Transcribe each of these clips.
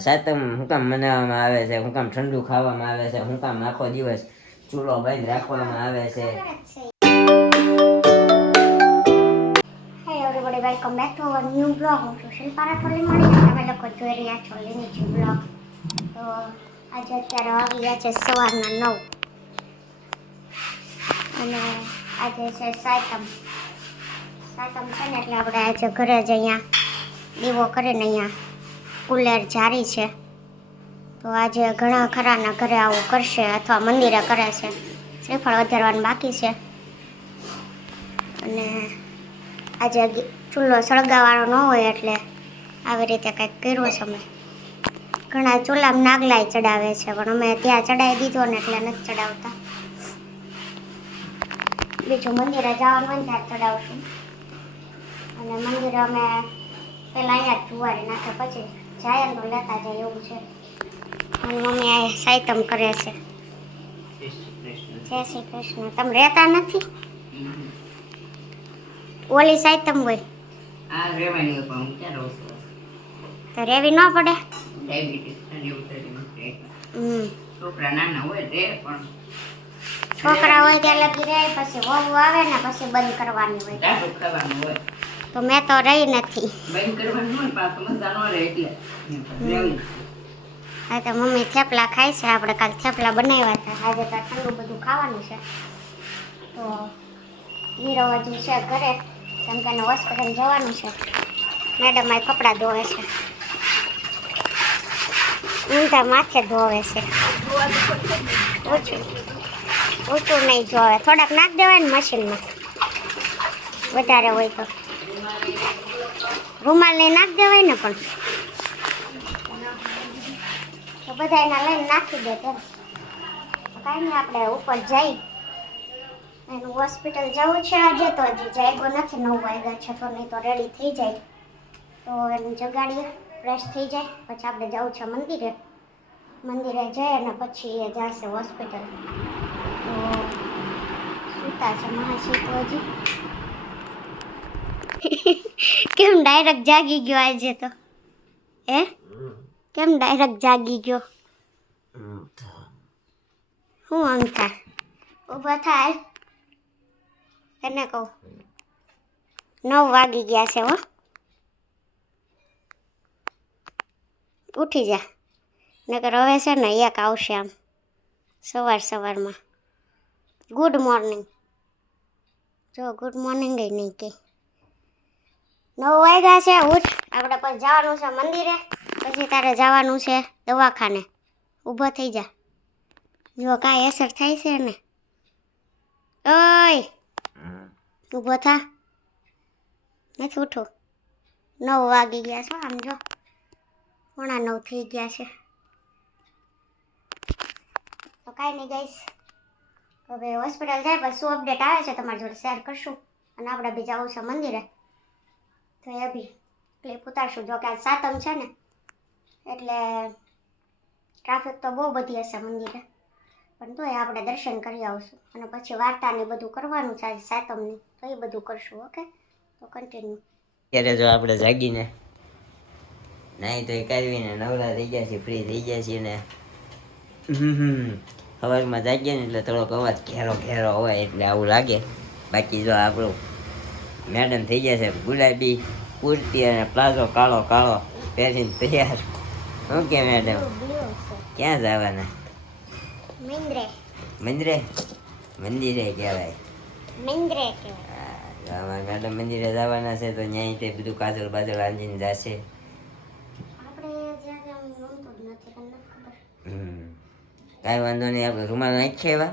સાતમ શું કામ મનાવવામાં આવે છે, શું કામ ઠંડુ ખાવામાં આવે છે, શું કામ આખો દિવસ ચૂલો બંધ રાખવામાં આવે છે. everybody, welcome back to our new vlog. હું છું શિલ્પા રાઠોડની મળી તમે લોકો જોઈ રહ્યા છો લીનીજી vlog. તો આજે અત્યારે વાગી ગયા છે સવારના 9 અને આજે છે સાતમ છે ને એટલે આપણે આજે ઘરે જ અહીંયા દીવો કરીને અહીંયા કુલેર જારી છે. તો આજે ઘણા ખરાના ઘરે આવું કરશે અથવા મંદિરે કરે છે. શ્રીફળ વધારવાનું બાકી છે અને આજે ચૂલો સળગાવવાનો ન હોય એટલે આવી રીતે કંઈક કર્યું છે. અમે ઘણા ચૂલામાં નાગલાય ચડાવે છે પણ અમે ત્યાં ચડાવી દીધો ને એટલે નથી ચડાવતા. બીજું મંદિરે જવાનું હોય ત્યાં ચડાવશું અને મંદિરે અમે પહેલાં અહીંયા જ જુવારી નાખે પછી જાય તો લેતા જાય એવું છે. અને મમ્મી આ સાયતમ કરે છે. જય શ્રી કૃષ્ણ. તમે રહેતા નથી? ઓલી સાયતમ હોય આ રેવાની પણ હું ક્યાં રહું છું તો રેવી ન પડે. ડાયાબિટીસ અને એવું થયું છોકરા નાના હોય રે પણ છોકરા હોય ત્યાં લગી રહે પછી વહુ આવે ને પછી બંધ કરવાની હોય. ડાઢું ખાવાનું હોય તો મેં તો રહી નથી. બંધ કરવાનું હોય પાછું મજા ન રહે એટલે રેવું. હા તો મમ્મી થેપલા ખાય છે. આપણે કાલે થેપલા બનાવ્યા હતા. આજે તો ઠંડુ બધું ખાવાનું છે. તો હીરો હજુ છે ઘરે કેમ કે એને હોસ્પિટલ જવાનું છે. મેડમ આ કપડાં ધોવે છે. ઊંધા માથે ધોવે છે. ઊંચું નહીં જોવે. થોડાક નાખ દેવાય ને મશીનમાં વધારે હોય તો રૂમાલ નહીં નાખ દેવાય ને પણ તો બધા એના લઈને નાખી દે તેમ કાંઈ નહીં. આપણે ઉપર જઈ એનું હોસ્પિટલ જવું છે આજે તો હજી જાગ્યો નથી. 9 વાગ્યા છે તો નહીં તો રેડી થઈ જાય તો એને જગાડીએ ફ્રેશ થઈ જાય પછી આપણે જવું છે મંદિરે જઈએ અને પછી એ જશે હોસ્પિટલ. તો સૂતા છે મહાશી તો હજી કેમ ડાયરેક્ટ જાગી ગયો આજે તો કેમ ડાયરેક્ટ જાગી ગયો? હું અંકા ઊભા થાય એને કહું 9 વાગી ગયા છે. હો ઉઠી જા નકર હવે છે ને એક આવશે આમ સવારમાં ગુડ મોર્નિંગ. જો ગુડ મોર્નિંગ નહીં કે 9 વાગ્યા છે. ઉઠ આપણે પછી જવાનું છે મંદિરે પછી તારે જવાનું છે દવાખાને. ઊભો થઈ જા. જો કાંઈ અસર થાય છે ને? ઓય ઊભો થા. નથી ઉઠો. 9 વાગી ગયા છે. આમ જો 9:15 થઈ ગયા છે. તો કાંઈ નહીં ગાઈસ, હવે હોસ્પિટલ જાય પછી શું અપડેટ આવે છે તમારી જોડે શેર કરશું. અને આપણે બી જવું છે મંદિરે તો એ બી ક્લિપ ઉતારશું. જો કે આજ સાતમ છે ને એટલે ટ્રાફિક તો બહુ બધી હશે મંદિરે પણ તોય આપણે દર્શન કરી આવશું અને પછી વાર્તાને બધું કરવાનું છે આજે સાતમની તો એ બધું કરશું. ઓકે તો કન્ટિન્યુ. ત્યારે જો આપણે જાગીને નાહી તો કાઢવીને નવરા થઈ ગયા છીએ, ફ્રી થઈ ગયા છીએ ને સવારમાં જાગીએ ને એટલે થોડોક અવાજ ઘેરો હોય એટલે આવું લાગે. બાકી જો આપણું મેડમ થઈ ગયા છે ગુલાબી કુર્તી અને પ્લાઝો કાળો પહેરીને તૈયાર. શું કે મેડમ ક્યાં જવાના? મંદિરે કહેવાય. અમારા મેડમ મંદિરે જવાના છે તો ત્યાં તે બધું કાજલ બાજલ આંજીને જશે. કાંઈ વાંધો નહીં. આપણે રૂમાલ નાખીએ એવા.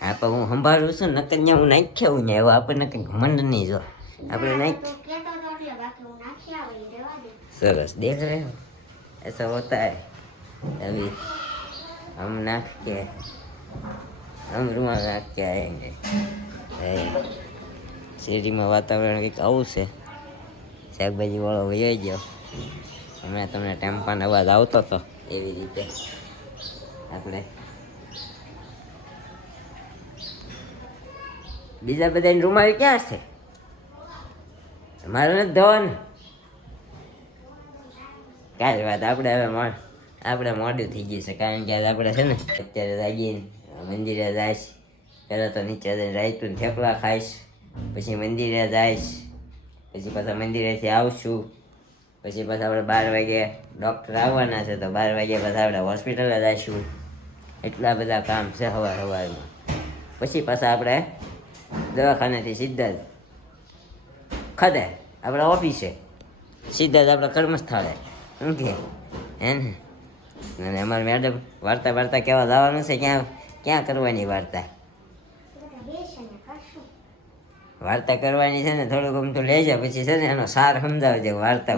હા પણ હું સંભાળું છું નકર ત્યાં હું નાખી આવું ને એવા આપણને કંઈક મન નહીં. જો આપણે નાખી સરસ દેખ રહે હો ऐसा होता है. अभी हम नाख के हम રૂમાલ નાખ કે આएंगे. શેરીમાં વાતાવરણ કંઈક આવું છે. શાકભાજી વાળો વયો ગયો. હમણાં તમને ટેમ્પાનો અવાજ આવતો હતો એવી રીતે આપણે બીજા બધાને રૂમાલ ક્યાં છે? મારું નથી ધોવાનું. કાંઈ વાત આપણે હવે આપણે મોડું થઈ ગયું છે, કારણ કે આજે આપણે છે ને અત્યારે જાગીને મંદિરે જઈશ. પહેલાં તો નીચે જઈને રાયતું ને થેપલા ખાઈશ, પછી મંદિરે જઈશ, પછી પાછા મંદિરેથી આવશું, પછી પાછા આપણે 12 વાગે ડૉક્ટર આવવાના છે, તો 12 વાગે પાછા આપણે હોસ્પિટલે જઈશું. એટલા બધા કામ છે સવારમાં. પછી પાછા આપણે દવાખાનેથી સીધા જ ખડે આપણા ઓફિસે, સીધા જ આપણા કર્મસ્થળે. શું કે હે ને? અને અમારે મેડમ વાર્તા કહેવા જવાનું છે. ક્યાં કરવાની વાર્તા કરવાની છે ને? થોડુંક આમ તો લઈ જા, પછી છે ને એનો સાર સમજાવજે વાર્તા.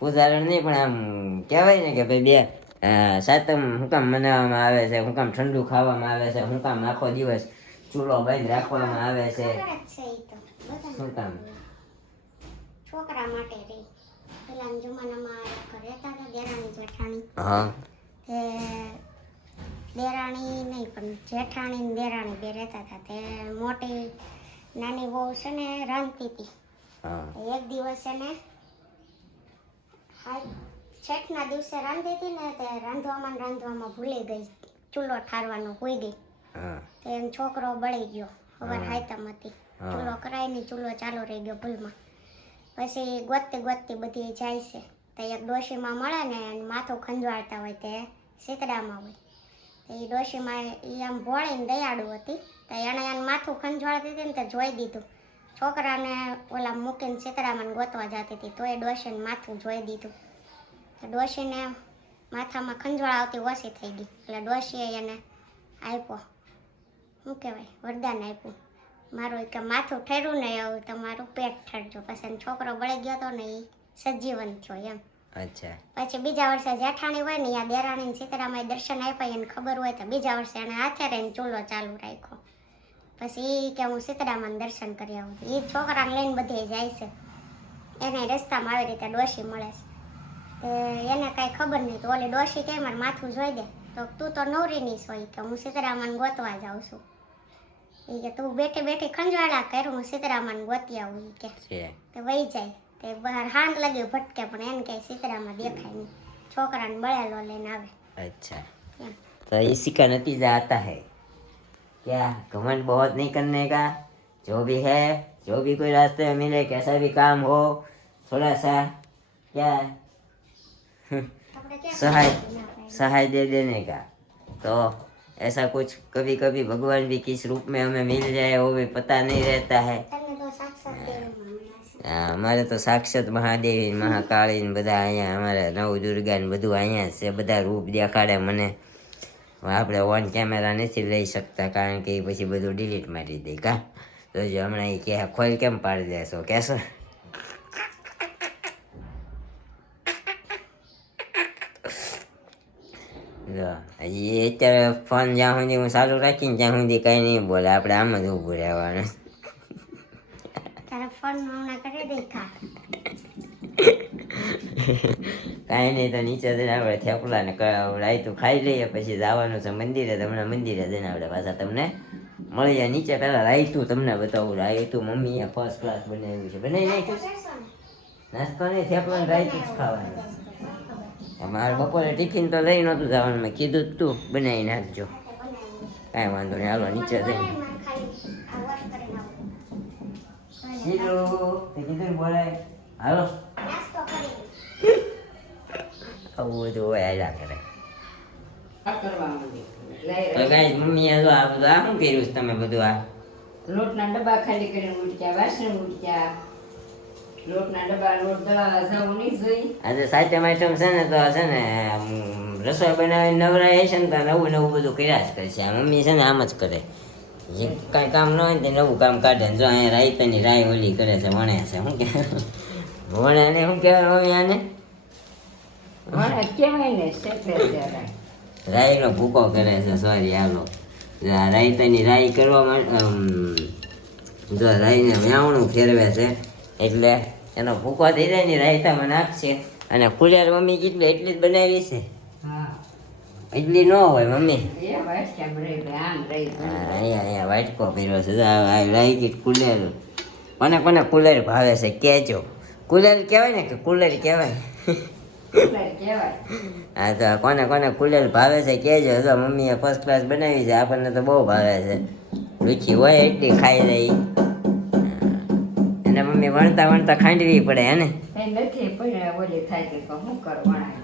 પૂજારણ નહીં, પણ આમ કહેવાય ને કે ભાઈ બે સાતમ શું કામ મનાવવામાં આવે છે, શું કામ ઠંડુ ખાવામાં આવે છે, શું કામ આખો દિવસ ચૂલો બંધ રાખવામાં આવે છે, શું કામ? છોકરા માટે રહી. પેલાના જમાનામાં રહેતા હતા દેરાણી જેઠાણી. હા, તે દેરાણી નહીં પણ જેઠાણી ને દેરાણી બે રહેતા હતા. તે મોટી નાની વહુ છે ને રાંધતી હતી. એક દિવસ એને છઠના દિવસે રાંધી હતી ને, તે રાંધવામાં ભૂલી ગઈ, ચૂલો ઠારવાનો ભૂલી ગઈ. તો એનો છોકરો બળી ગયો. ખબર હાયતમ હતી, ચૂલો કરાય નહીં, ચૂલો ચાલુ રહી ગયો ભૂલમાં. પછી ગોતતી બધી જાય છે. તો એક ડોશીમાં મળે ને માથું ખંજવાળતા હોય, તે શીતળામાં હોય. તો એ ડોશીમાં એ આમ ભોળીને દયાળુ હતી. તો એણે માથું ખંજવાળતી હતી ને તે જોઈ દીધું. છોકરાને ઓલા મૂકીને શીતળામાં ગોતવા જતી હતી, તો એ ડોશીને માથું જોઈ દીધું. તો ડોશીને માથામાં ખંજવાળ આવતી ઓછી થઈ ગઈ. એટલે ડોશીએ એને આપ્યો, શું કહેવાય, વરદાન આપ્યું. મારું કે માથું ઠેરું ને એવું તમારું પેટ ઠરજો. પછી છોકરો બળી ગયો હતો ને એ સજીવન થયો એમ. અચ્છા. પછી બીજા વર્ષે જેઠાણી હોય ને યા દેરાણી સીતારામાં દર્શન આપ્યા, એને ખબર હોય તો બીજા વર્ષે એને હાથે રહીને ચૂલો ચાલુ રાખ્યો. પછી એ કે હું સીતારામાં દર્શન કરી આવું. એ છોકરાને લઈને બધે જાય છે. એને રસ્તામાં આવી રીતે ડોશી મળે છે. તો એને કાંઈ ખબર નહીં. તો ઓલી ડોશી કે મારે માથું જોઈ દે. તો તું તો નવરી નહીં સોઈ, કે હું સીતારામાં ગોતવા જાઉં છું. એ કે તું બેઠી ખંજવાળા કર, હું સીતારામાં ગોતી આવું. એ કે તો વહી જાય. તે બહાર હાંડ લાગ્યું ભટકે, પણ એને કઈ સીતારામાં દેખાય નહીં. છોકરાને બળેલો લઈને આવે. अच्छा, तो इसी का नतीजा आता है क्या? घमंड बहुत नहीं करने का. जो भी है, जो भी कोई रास्ते में मिले, कैसा भी काम हो, थोड़ा सा क्या सहाय दे देने का. तो ऐसा कुछ कभी कभी भगवान भी किस रूप में हमें मिल जाए वो भी पता नहीं रहता है. અમારે તો સાક્ષાત મહાદેવી મહાકાળી ને બધા અહીંયા, અમારે નવદુર્ગા ને બધું અહીંયા છે. બધા રૂપ દેખાડે મને. આપણે ઓન કેમેરા નથી લઈ શકતા, કારણ કે એ પછી બધું ડિલીટ મારી દે. કા તો જો હમણાં એ કે ખોલ કેમ પાડી દેશો કહેશો? જો હજી અત્યારે ફોન જ્યાં સુધી હું ચાલુ રાખીને ત્યાં સુધી કંઈ નહીં બોલે. આપણે આમ જ ઊભું રહેવાનું. કાંઈ નહીં, તો નીચે જઈને આપણે થેપલા ને રાયતું ખાઈ લઈએ, પછી જવાનું છે મંદિરે. તમને મંદિરે જઈને આપણે પાછા તમને મળીએ. નીચે પહેલાં રાયતું તમને બતાવું. રાયતું મમ્મીએ ફર્સ્ટ ક્લાસ બનાવ્યું છે. બનાવી નાખ્યું નાસ્તો નહીં, થેપલા ને રાયતું જ ખાવાનું. મારે બપોરે ટિફિન તો લઈ નહોતું જવાનું, મેં કીધું જ તું બનાવી નાખજો. કાંઈ વાંધો નહીં, હાલો નીચે જઈને. કીધું બોલાય, હાલો. આવું બધું હોય આયા કરે. તો ગાઈસ મમ્મીએ જો આ બધું આ શું કર્યું છે તમે બધું? આ લોટના ડબ્બા ખાલી કરીને ઉડ્યા, વાસણ ઉડ્યા. લોટના ડબ્બા લોટ દળાવા જવું નહીં જોઈ. આજે સાચમ આઈટમ છે ને, તો છે ને રસોઈ બનાવીને નવરાય છે ને, તો નવું બધું કર્યા જ કરશે. આ મમ્મી છે ને આમ જ કરે. જે કાંઈ કામ ન હોય ને તે નવું કામ કાઢે. જો અહીંયા રાયતાની રાય ઓલી કરે છે, વણે છે. શું કે વણે ને શું કહેવાય મમ્મી આને? કહેવાય ને રાઈનો ભૂકો કરે છે. સોરી, હાલો. રાયતાની રાઈ કરવા માટે જો રાઈને વ્યાવણું ફેરવે છે, એટલે એનો ભૂકો થઈ જાય ને રાયતામાં નાખશે. અને ફુલિયાર મમ્મી કેટલી એટલી જ બનાવી છે. એટલી ન હોય મમ્મી. એ વાઈટ કેમ રહી ગઈ, આમ રહી ગઈ. અહીંયા વાટકો પીરો છે લાઈક કુલેર. કોને કુલેર ભાવે છે કહેજો. કુલેર કહેવાય ને કે કુલેર કહેવાય? એટલે કહેવાય. હા તો કોને કુલેર ભાવે છે કહેજો. તો મમ્મીએ ફર્સ્ટ ક્લાસ બનાવી છે, આપણને તો બહુ ભાવે છે. રુચિ હોય એટલી ખાઈ રહી. અને મમ્મી વણતા ખાંડવી પડે હે ને? કઈ નથી પણ ઓલી થાય કે શું કરવાના.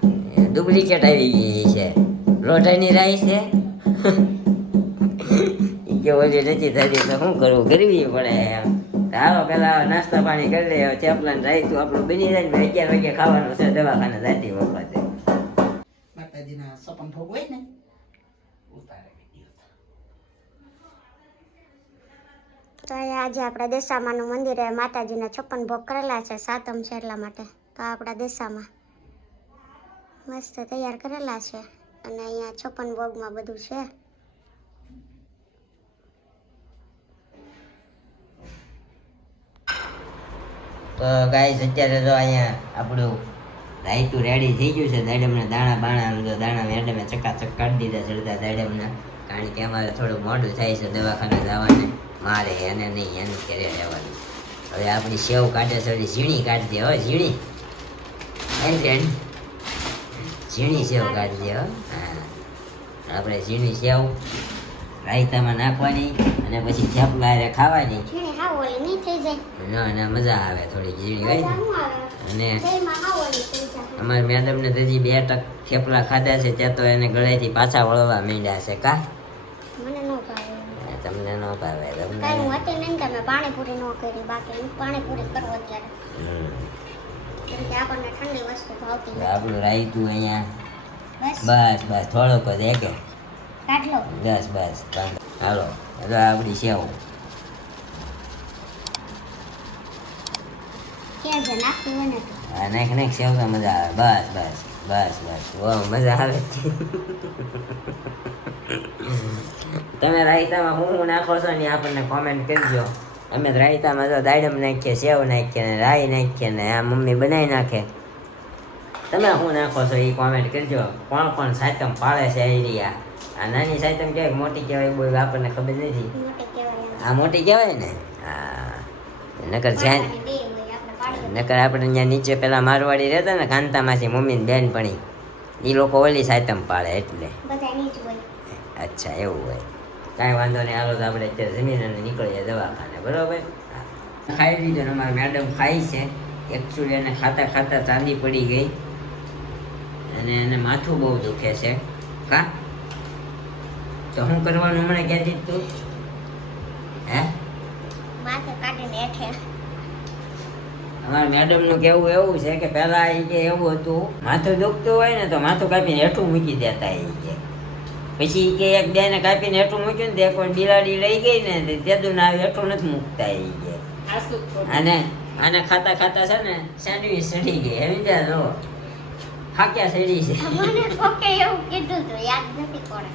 ડુપ્લિકેટ આવી ગઈ છે. લોઢાની રાઈ છે ઈ કે ઓલી નથી થતી તો શું કરવું, કરવી પડે એમ. હાલો પેલા નાસ્તા પાણી કરી લે. ચેપલા રાઈ તું આપણું બની જાય ને 11 વાગે ખાવાનું છે દવાખાને જાતી વખતે. માતાજીના સપન ભોગ હોય ને ઉતારે તો અહીંયા આજે આપણા દેસામાનું મંદિરે માતાજીના 56 ભોગ કરેલા છે. સાતમ છે એટલા માટે. તો આપણા દેસામાં મસ્ત તૈયાર કરેલા છે. અને અહીંયા 56 ભોગમાં બધું છે. તો ગાઈસ અત્યારે તો અહીંયા આપણું રાયતું રેડી થઈ ગયું છે. દાડમના દાણા મેડમે ચકાચક કાઢી દીધા ચડતા દાડમના. કારણ કે અમારે થોડું મોડું થાય છે દવાખાને જવાને. મારે એને નહીં, એને ઘરે રહેવાનું. હવે આપણી સેવ કાઢે છે, ઓલી ઝીણી કાઢી દે. હો ઝીણી ઝીણી સેવ કાઢી દે. હો હા, આપણે ઝીણી સેવ રાયતામાં નાખવાની અને પછી થેપલા હારે ખાવાની. ઝીણી હાવ ઓલી નહીં થઈ જાય. ના મજા આવે થોડી ઝીણી હોય મજા ને. ન આવે. અને તેમાં હાવ ઓલી થઈ જાય. અમારી મેડમને તો હજી 2 ટક થેપલા ખાધા છે ત્યાં તો એને ગળેથી પાછા વળવા માંડ્યા છે. કા મને ન ભાવે. તમને ન ભાવે? તમને કાંઈ હું હતી નહીં તમે પાણીપુરી ન કરી. બાકી હું પાણીપુરી કરો અત્યારે. કેમ કે આપણને ઠંડી વસ્તુ ભાવતી તો નથી. આપણું રાયતું અહીંયા બસ બસ થોડોક જ એકે કાઢ લો. બસ હાલો. હવે આપણી સેવ ક્યાં છે નાખી હોય ને તો. આ નાખ સેવ તો મજા આવે. બસ વાહ મજા આવે. તમે રાયતામાં હું નાખો છો ને આપણને કોમેન્ટ કરજો. અમે રાયતામાં તો દાડમ નાખીએ, સેવ નાખીએ ને રાઈ નાખીએ ને આ મમ્મી બનાવી નાખે. તમે શું નાખો છો એ કોમેન્ટ કરજો. કોણ સાતમ પાળે છે એરિયા? આ નાની સાતમ કહેવાય મોટી કહેવાય બહુ આપણને ખબર નથી. મોટી કહેવાય. આ મોટી કહેવાય ને? હા નકર જ્યાં પાડવાની બે હોય આપણે પાડીએ. નકર આપણે ત્યાં નીચે પેલા મારવાડી રહેતા ને કાંતામાસી મમ્મીની બેનપણી, એ લોકો ઓલી સાતમ પાળે એટલે. બધા એની જ હોય. અચ્છા એવું હોય. કાંઈ વાંધો નહીં. હાલો તો આપણે અત્યારે જમીન અને નીકળીએ દવાખાને. બરોબર. ખાઈ લીધો ને અમારી મેડમ ખાઈ છે. એકચ્યુઅલી એને ખાતા ચાંદી પડી ગઈ અને એને માથું બહુ દુખે છે. કા તો શું કરવાનું હમણાં કહેતી તું? હે માથે કાઢીને હેઠે. અમારા મેડમનું કહેવું એવું છે કે પહેલાં એ કે એવું હતું માથું દુખતું હોય ને તો માથું કાપીને હેઠું મૂકી દેતા એ કે. પછી કે એક બેને કાપીને હેઠું મૂક્યું ને તે કોઈ બિલાડી લઈ ગઈ ને તેદું ના હેઠું નથી મૂકતા એ કે. આને ખાતા છે ને સેન્ડવીચ સડી ગઈ. એવી ત્યાં જો હાક્યા સડી છે. મને કોકે એવું કીધું હતું યાદ નથી કોણે.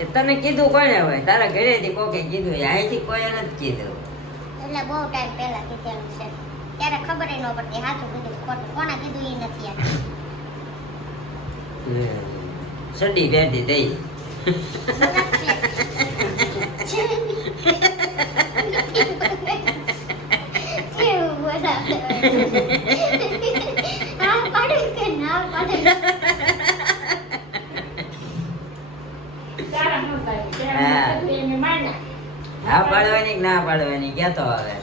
એ તને કીધું કોને હોય? તારા ઘરેથી કોકે કીધું, અહીંથી કોઈ નથી કીધું. એટલે બહુ ટાઈમ પહેલા કીધેલું છે. ત્યારે ખબર ન પડતી સાચું કીધું ખોટું. કોને કીધું એ નથી યાદ. સડી બેઠી થઈ. હા પાડવાની કે ના પાડવાની ક્યાં તો આવે.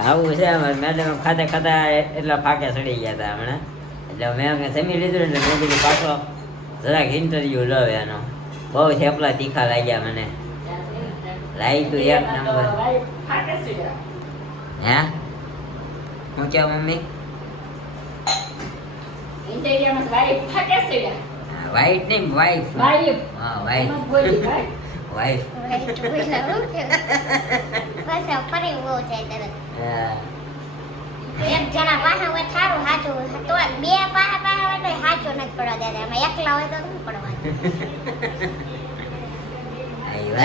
આવું છે અમારે મેડમ ખાતા એટલા ફાકે સડી ગયા હતા હમણાં. એટલે મેં જમી લીધું એટલે મેં કીધું પાછો જરાક ઇન્ટરવ્યુ લો એનો. બહુ થેપલા તીખા લાગ્યા મને. લાવી તું 1 નંબર. હે હું કેવું મમ્મી? વાઈટ નહીં વાઈફ. હા વાઈફ. પાછા ફરી બહુ જાય તરત. હા એક જણા પાસે હોય સારું સાચું તો બે પાસે હોય તો સાચું નથી પડવા દેતા. એમાં એકલા હોય તો શું પડવાનું?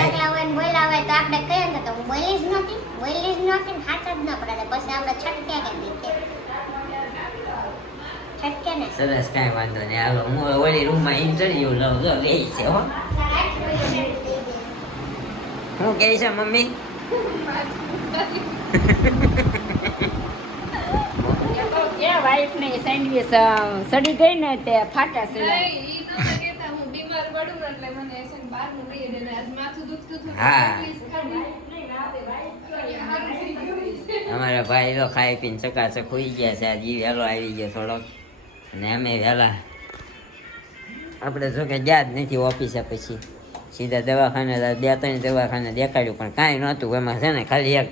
એકલા હોય ને બોલ્યા હોય તો આપણે કહીએ ને તો હું બોલી જ નથી ને સાચા જ ન પડે. પછી આપણે છટક્યા કેમ નહીં કે છટકે ને સરસ, કાંઈ વાંધો નહીં. હાલો હું હવે ઓલી રૂમમાં ઇન્ટરવ્યુ લઉં. જો લે છે હો. શું કહે છે મમ્મી? ક્યાં વાઈફ ને સેન્ડવીચ સડી ગઈ ને તે ફાટા છે હા. અમારા ભાઈ તો ખાઈ પીને ચકાચક હોઈ ગયા છે. આજે વહેલો આવી ગયો થોડોક, અને અમે વહેલા. આપણે જો કે ગયા જ નથી ઓફિસે. પછી સીધા દવાખાને 2-3 દવાખાને દેખાડ્યું, પણ કાંઈ નહોતું. એમાં છે ને ખાલી એક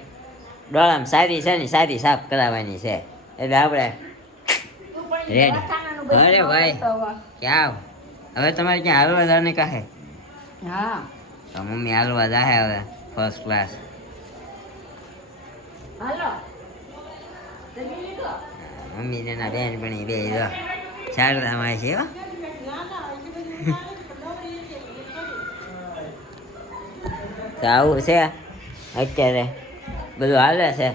ડોળામાં સારી છે ને સારી સાફ કરાવવાની છે. એટલે આપણે રેડી. અરે ભાઈ ક્યાં હવે તમારે ક્યાં હાલવા જવાને કહે? હા તો મમ્મી હાલવા જાહે હવે ફર્સ્ટ ક્લાસ. હાલો મમ્મી ને એના બેન બની બે શારદામાં છે હો. તો આવું છે અત્યારે બધું હાલે છે.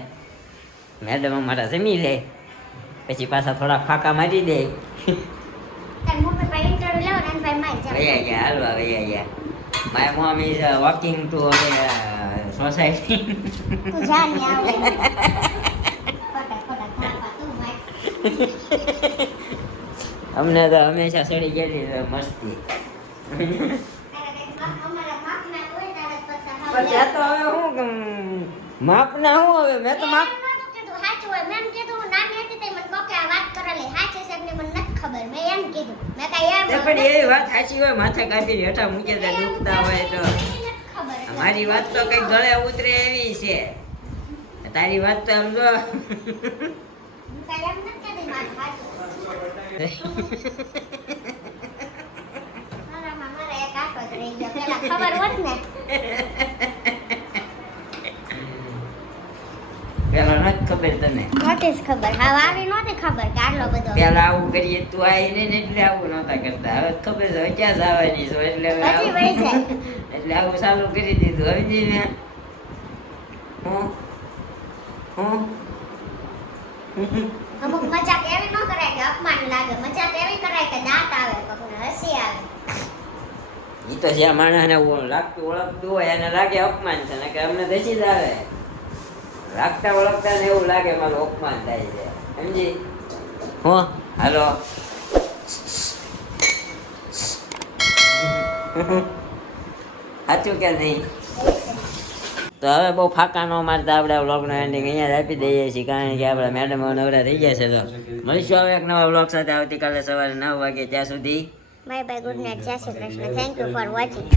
મેડમ અમારા જમી લે, પછી પાછા થોડા ફાંકા મારી દે. તાર મમ્મી પાસે ઇન્ટરવ્યુ લેવો ને ભાઈ મારી જા વયા ગયા, હાલવા વયા ગયા. My mom is walking to society. તું જા ને આવે ફટા ખાપા તું માર અમને તો હંમેશા સડી ગયેલી છે મસ્તી. અમારા માપના કોઈ તારા પાસે પણ ત્યાં તો હવે હું માપના હું હવે મેં તો માપ કીધું સાચું હોય મેં કીધું નાની હતી તે મને કોકે આ વાત કરેલી સાચી છે ને મને નથી ખબર મેં એમ કીધું મેં કાંઈ એમ પણ એવી વાત સાચી હોય, માથે કાઢી હેઠા મૂકી દે ડૂબતા હોય તો. ખબર મારી વાત તો કઈ ગળે ઉતરે એવી છે, તારી વાત તો આમ જો. કાંઈ એમ નથી કીધી મારી સાચું મારા એક આટો જ રહી ગયો પેલા ખબર હોત ને પેલા નથી ખબર તને? નહોતી જ ખબર હા આવી નહોતી ખબર કે આટલો બધો પેલા આવું કરીએ તું આવી ને એટલે આવું નહોતા કરતા. હવે ખબર છે હવે ક્યાં જવાની છો એટલે હવે પછી આવું- વહી જાય એટલે આવું ચાલુ કરી દીધું. સમજી મેં હું અમુક મજાક એવી ન કરાય કે અપમાન લાગે મજાક એવી કરાય કે દાંત આવે કોકને હસી આવે ઈ તો જ્યાં માણસને લાગતું ઓળખતું હોય એને લાગે અપમાન છે, ને કે અમને દસી જ આવે. લાગતા ઓળખતા ને એવું લાગે મારું અપમાન થાય છે. સમજી હું હાલો સાચું કે નહીં? તો હવે બહુ ફાંકા ન મારતા આપણે વ્લોગનો એન્ડિંગ અહીંયા જ આપી દઈએ છીએ, કારણ કે આપણે મેડમ નવરા થઈ ગયા છે. તો મળીશું હવે એક નવા વ્લોગ સાથે આવતીકાલે સવારે 9 વાગે. ત્યાં સુધી બાય બાય ગુડ નાઇટ જય Shri Krishna thank you for watching.